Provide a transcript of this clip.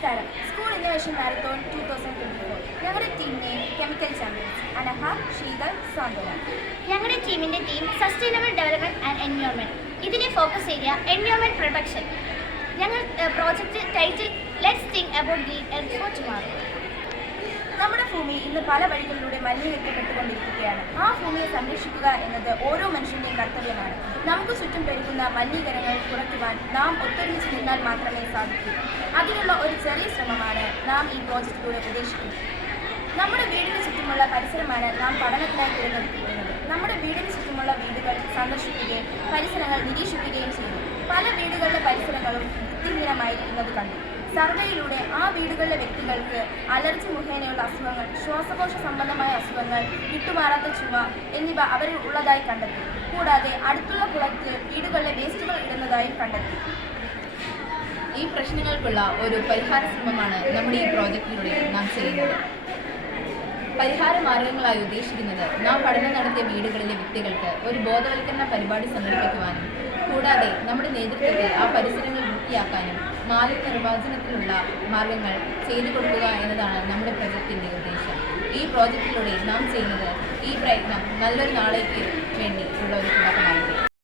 നമസ്കാരം. School innovation marathon 2024. ഞങ്ങളുടെ team name chemical champions. Anaha, Sheethal, Santhwana. ഞങ്ങളുടെ ടീമിന്റെ theme sustainable development and environment. ഇതിലെ ഫോക്കസ് ഏരിയ എൻവയോൺമെന്റ് പ്രൊട്ടക്ഷൻ. ഞങ്ങൾ project title let's think about the earth for tomorrow. നമ്മുടെ ഭൂമി ഇന്ന് പല വഴികളിലൂടെ മലിനീകരിക്കപ്പെട്ടുകൊണ്ടിരിക്കുകയാണ്. ആ ഭൂമിയെ സംരക്ഷിക്കുക എന്നത് ഓരോ മനുഷ്യൻ്റെയും കർത്തവ്യമാണ്. നമുക്ക് ചുറ്റും പെരുകുന്ന മലിനീകരണങ്ങൾ കുറയ്ക്കുവാൻ നാം ഒത്തൊരുമിച്ച് നിന്നാൽ മാത്രമേ സാധിക്കൂ. അതിനുള്ള ഒരു ചെറിയ ശ്രമമാണ് നാം ഈ പ്രോജക്റ്റിലൂടെ ഉദ്ദേശിക്കുന്നത്. നമ്മുടെ വീടിന് ചുറ്റുമുള്ള പരിസരമാണ് നാം പഠനത്തിനായി തിരഞ്ഞെടുക്കുന്നത്. നമ്മുടെ വീടിന് ചുറ്റുമുള്ള വീടുകൾ സന്ദർശിക്കുകയും പരിസരങ്ങൾ നിരീക്ഷിക്കുകയും ചെയ്തു. പല വീടുകളുടെ പരിസരങ്ങളും വൃത്തിഹീനമായിരിക്കുന്നത് കണ്ടു. സർവേയിലൂടെ ആ വീടുകളിലെ വ്യക്തികൾക്ക് അലർജി മുഖേനയുള്ള അസുഖങ്ങൾ, ശ്വാസകോശ സംബന്ധമായ അസുഖങ്ങൾ, വിട്ടുമാറാത്ത ചുമ എന്നിവ അവരിൽ ഉള്ളതായി കണ്ടെത്തി. കൂടാതെ അടുത്തുള്ള കുളത്തിൽ വീടുകളിലെ വേസ്റ്റുകൾ ഇടുന്നതായും കണ്ടെത്തി. ഈ പ്രശ്നങ്ങൾക്കുള്ള ഒരു പരിഹാര ശ്രമമാണ് നമ്മുടെ ഈ പ്രോജക്റ്റിലൂടെ നാം ചെയ്യുന്നത്. പരിഹാര മാർഗങ്ങളായി ഉദ്ദേശിക്കുന്നത് നാം പഠനം നടത്തിയ വീടുകളിലെ വ്യക്തികൾക്ക് ഒരു ബോധവൽക്കരണ പരിപാടി സംഘടിപ്പിക്കുവാനും കൂടാതെ നമ്മുടെ നേതൃത്വത്തിൽ ആ പരിസരങ്ങൾ വൃത്തിയാക്കാനും മാലിന്യ നിർമ്മാർജ്ജനത്തിനുള്ള മാർഗങ്ങൾ ചെയ്തു കൊടുക്കുക എന്നതാണ് നമ്മുടെ പ്രൊജക്റ്റിൻ്റെ ഉദ്ദേശം. ഈ പ്രോജക്റ്റിലൂടെ നാം ചെയ്യുന്നത് ഈ പ്രയത്നം നല്ലൊരു നാളേക്ക് വേണ്ടി ഉള്ള ഒരു തുടക്കമായിരിക്കും.